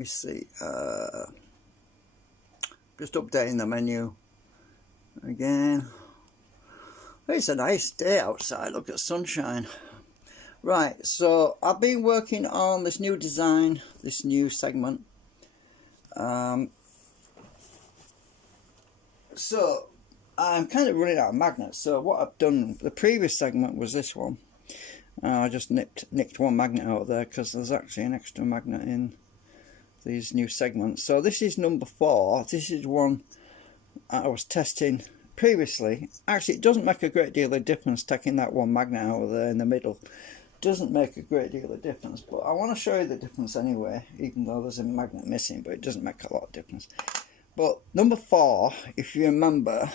We see, just updating the menu again. It's a nice day outside, look at the sunshine. Right, so I've been working on this new design, this new segment. So I'm kind of running out of magnets, so what I've done, the previous segment was this one. I just nicked one magnet out there because there's actually an extra magnet in these new segments. So this is number 4. This is one I was testing previously. Actually, it doesn't make a great deal of difference taking that one magnet out of there in the middle. Doesn't make a great deal of difference, but I want to show you the difference anyway, even though there's a magnet missing, but it doesn't make a lot of difference. But number 4, if you remember,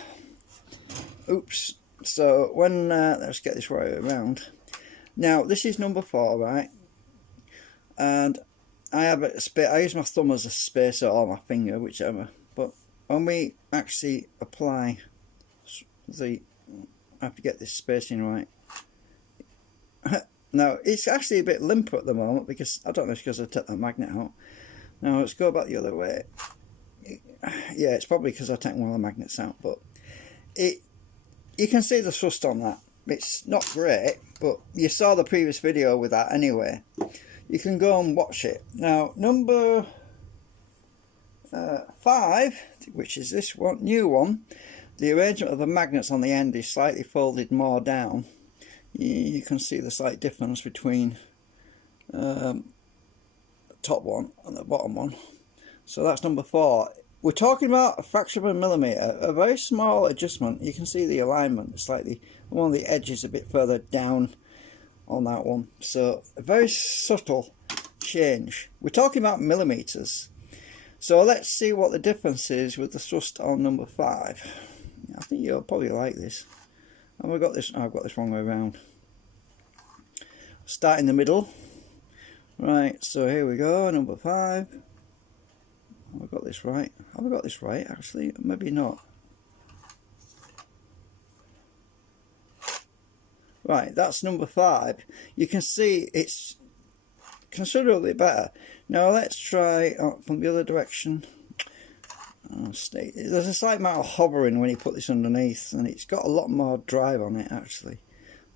oops, so when let's get this right around. Now this is number 4, right? And I have I use my thumb as a spacer or my finger, whichever. But when we actually apply I have to get this spacing right. Now it's actually a bit limper at the moment because I don't know if it's because I took that magnet out. Now let's go back the other way. Yeah, it's probably because I took one of the magnets out, but you can see the thrust on that. It's not great, but you saw the previous video with that anyway. You can go and watch it. Now number 5, which is this one, new one, the arrangement of the magnets on the end is slightly folded more down. You can see the slight difference between the top one and the bottom one. So that's number 4. We're talking about a fraction of a millimetre, a very small adjustment. You can see the alignment slightly, one of the edges a bit further down on that one. So a very subtle change. We're talking about millimetres. So let's see what the difference is with the thrust on number 5. I think you'll probably like this. And we've got this, I've got this wrong way around. Start in the middle. Right, so here we go, number 5. Have I got this right? Have I got this right actually? Maybe not. Right, that's number 5. You can see it's considerably better. Now let's try from the other direction. There's a slight amount of hovering when you put this underneath, and it's got a lot more drive on it actually.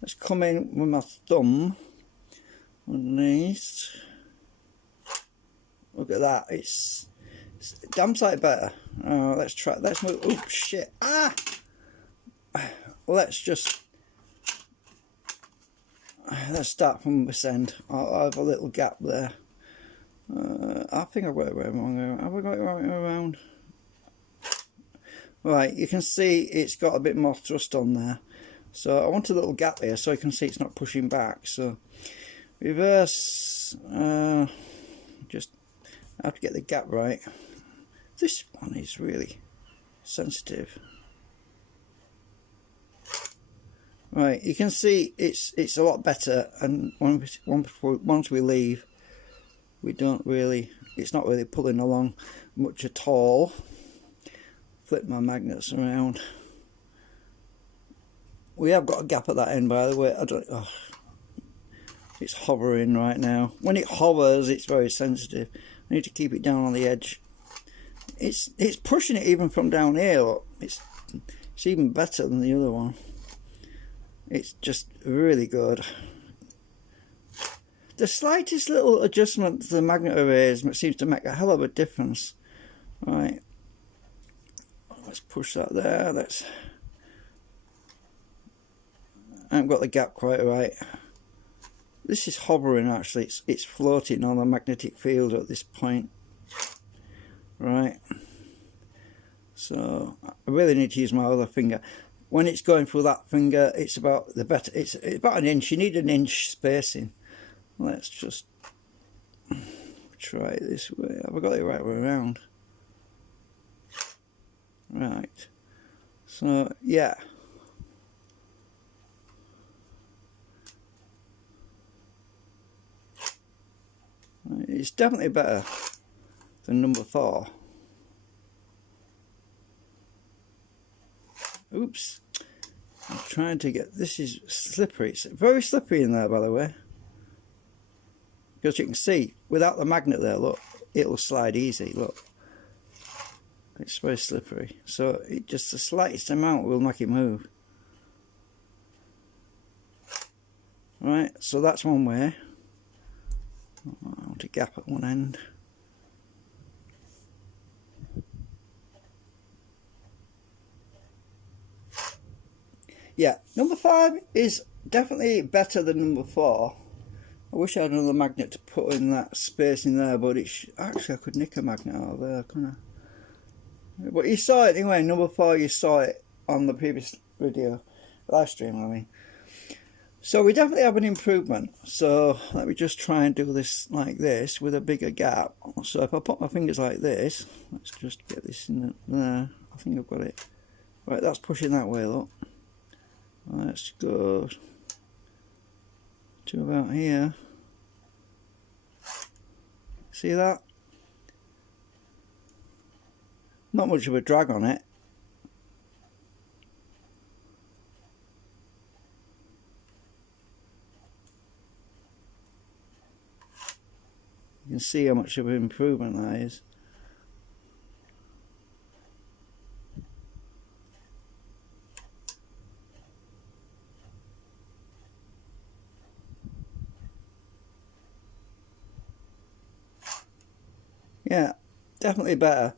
Let's come in with my thumb underneath. Look at that, it's damn sight better. Let's try, let's move. Oh shit, ah! Let's start from this end. I'll have a little gap there. I think I've got it right wrong. Have I got it right around? Right, you can see it's got a bit more thrust on there. So I want a little gap here so you can see it's not pushing back. So reverse, just have to get the gap right. This one is really sensitive. Right, you can see it's a lot better, and once we leave, it's not really pulling along much at all. Flip my magnets around. We have got a gap at that end, by the way. It's hovering right now. When it hovers, it's very sensitive. I need to keep it down on the edge. It's pushing it even from down here. Look. It's even better than the other one. It's just really good. The slightest little adjustment to the magnet arrays seems to make a hell of a difference. Right. Let's push that there. I haven't got the gap quite right. This is hovering actually. It's floating on the magnetic field at this point. Right. So I really need to use my other finger. When it's going through that finger, it's about it's about an inch. You need an inch spacing. Let's just try it this way. Have I got it right way around? Right. So yeah. It's definitely better than number 4. Oops. I'm trying to get, this is slippery. It's very slippery in there, by the way. Because you can see, without the magnet there, look, it'll slide easy. Look, it's very slippery, so it just the slightest amount will make it move. Right, so that's one way. I want a gap at one end. Yeah, number 5 is definitely better than number 4. I wish I had another magnet to put in that space in there, but it's actually I could nick a magnet out of there, couldn't I? But you saw it anyway. Number 4, you saw it on the previous video, live stream, I mean. So we definitely have an improvement. So let me just try and do this like this with a bigger gap. So if I put my fingers like this, let's just get this in there. I think I've got it. Right, that's pushing that way, look. Let's go to about here. See that? Not much of a drag on it. You can see how much of an improvement that is. Yeah, definitely better.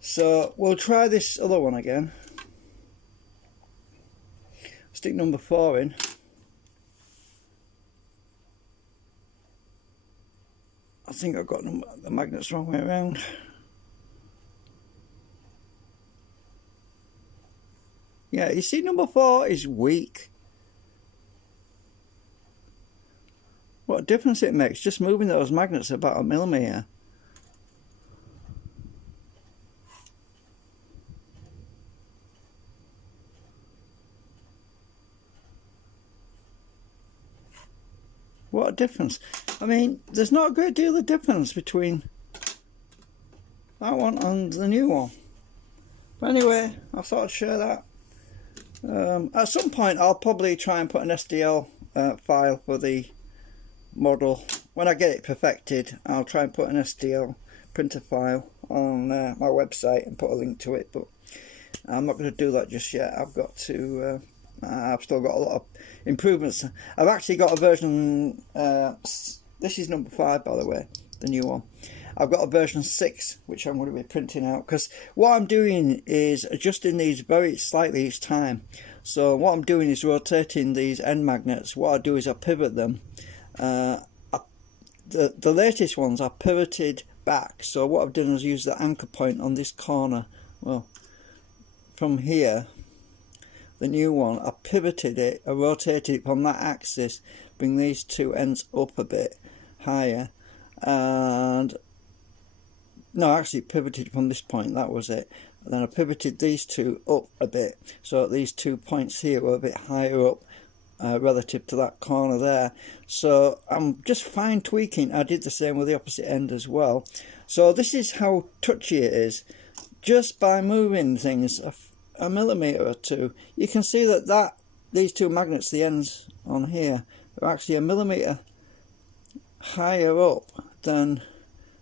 So we'll try this other one again. Stick number 4 in. I think I've got the magnets the wrong way around. Yeah, you see number 4 is weak. What a difference it makes just moving those magnets about a millimetre. What a difference. I mean, there's not a great deal of difference between that one and the new one. But anyway, I thought I'd share that. At some point, I'll probably try and put an STL file for the model. When I get it perfected, I'll try and put an STL printer file on my website and put a link to it. But I'm not going to do that just yet. I've got to... I've still got a lot of improvements. I've actually got a version, this is number 5 by the way, the new one. I've got a version 6 which I'm going to be printing out, because what I'm doing is adjusting these very slightly each time. So what I'm doing is rotating these end magnets. What I do is I pivot them. The latest ones are pivoted back, so what I've done is use the anchor point on this corner. Well, from here, the new one, I pivoted it, I rotated it from that axis, bring these two ends up a bit higher, and no, actually pivoted from this point, that was it. And then I pivoted these two up a bit, so these 2 points here were a bit higher up relative to that corner there. So I'm just fine tweaking. I did the same with the opposite end as well. So this is how touchy it is. Just by moving things a millimetre or two, you can see that these two magnets, the ends on here, are actually a millimetre higher up than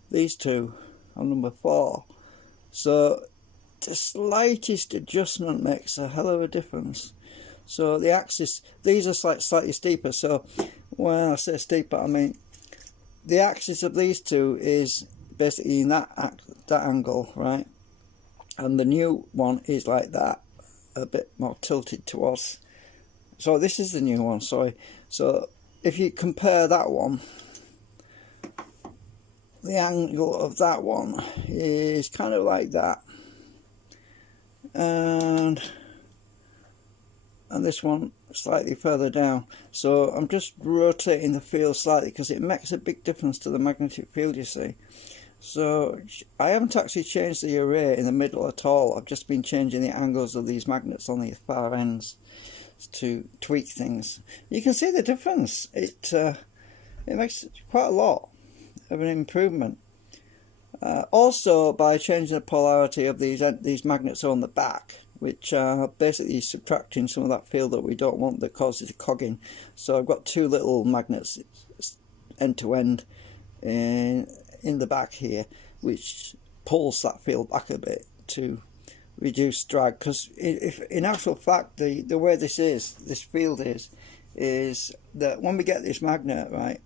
these two on number 4. So the slightest adjustment makes a hell of a difference. So the axis, these are slightly steeper. So when I say steeper, I mean the axis of these two is basically in that angle, right? And the new one is like that, a bit more tilted towards. So this is the new one, sorry. So if you compare that one, the angle of that one is kind of like that, and this one slightly further down. So I'm just rotating the field slightly because it makes a big difference to the magnetic field, you see. So I haven't actually changed the array in the middle at all. I've just been changing the angles of these magnets on the far ends to tweak things. You can see the difference. It makes quite a lot of an improvement. Also, by changing the polarity of these magnets on the back, which are basically subtracting some of that field that we don't want, that causes cogging. So I've got 2 little magnets end to end in the back here, which pulls that field back a bit to reduce drag. Because if in actual fact the way this field is that when we get this magnet, right,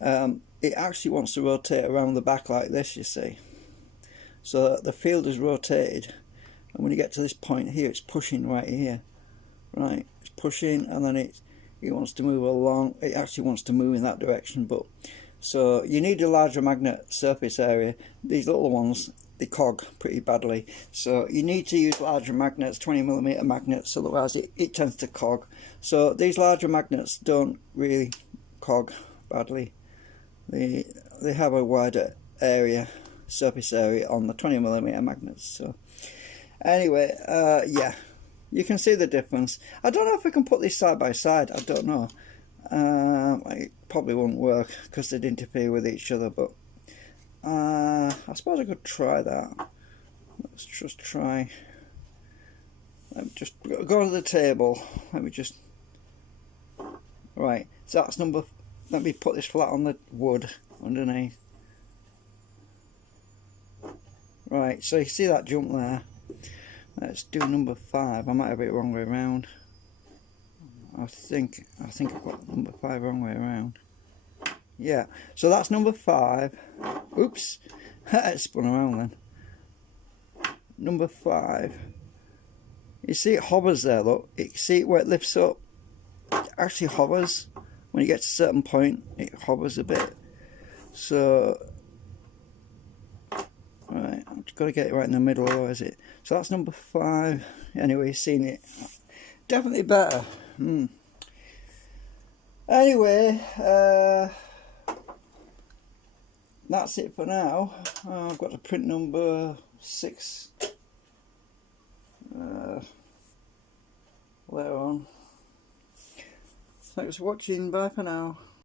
it actually wants to rotate around the back like this, you see. So the field is rotated, and when you get to this point here, it's pushing right here, right? It's pushing, and then it wants to move along. It actually wants to move in that direction, but so you need a larger magnet surface area. These little ones, they cog pretty badly, so you need to use larger magnets, 20mm magnets, otherwise it tends to cog. So these larger magnets don't really cog badly. They have a wider area, surface area on the 20mm magnets. So anyway, yeah, you can see the difference. I don't know if we can put these side by side. I don't know. It probably won't work because they'd interfere with each other, but I suppose I could try that. Let's just try. Let me just go to the table. Let me just. Right, so that's number. Let me put this flat on the wood underneath. Right, so you see that jump there. Let's do number 5. I might have it wrong way around. I think I've got number 5 wrong way around. Yeah, so that's number 5. Oops, it spun around then. Number 5. You see it hovers there, look. You see where it lifts up? It actually hovers. When you get to a certain point, it hovers a bit. So, right, I've got to get it right in the middle, otherwise it. So that's number 5. Anyway, you've seen it. Definitely better. Anyway, that's it for now. I've got to print number 6 later on. Thanks for watching. Bye for now.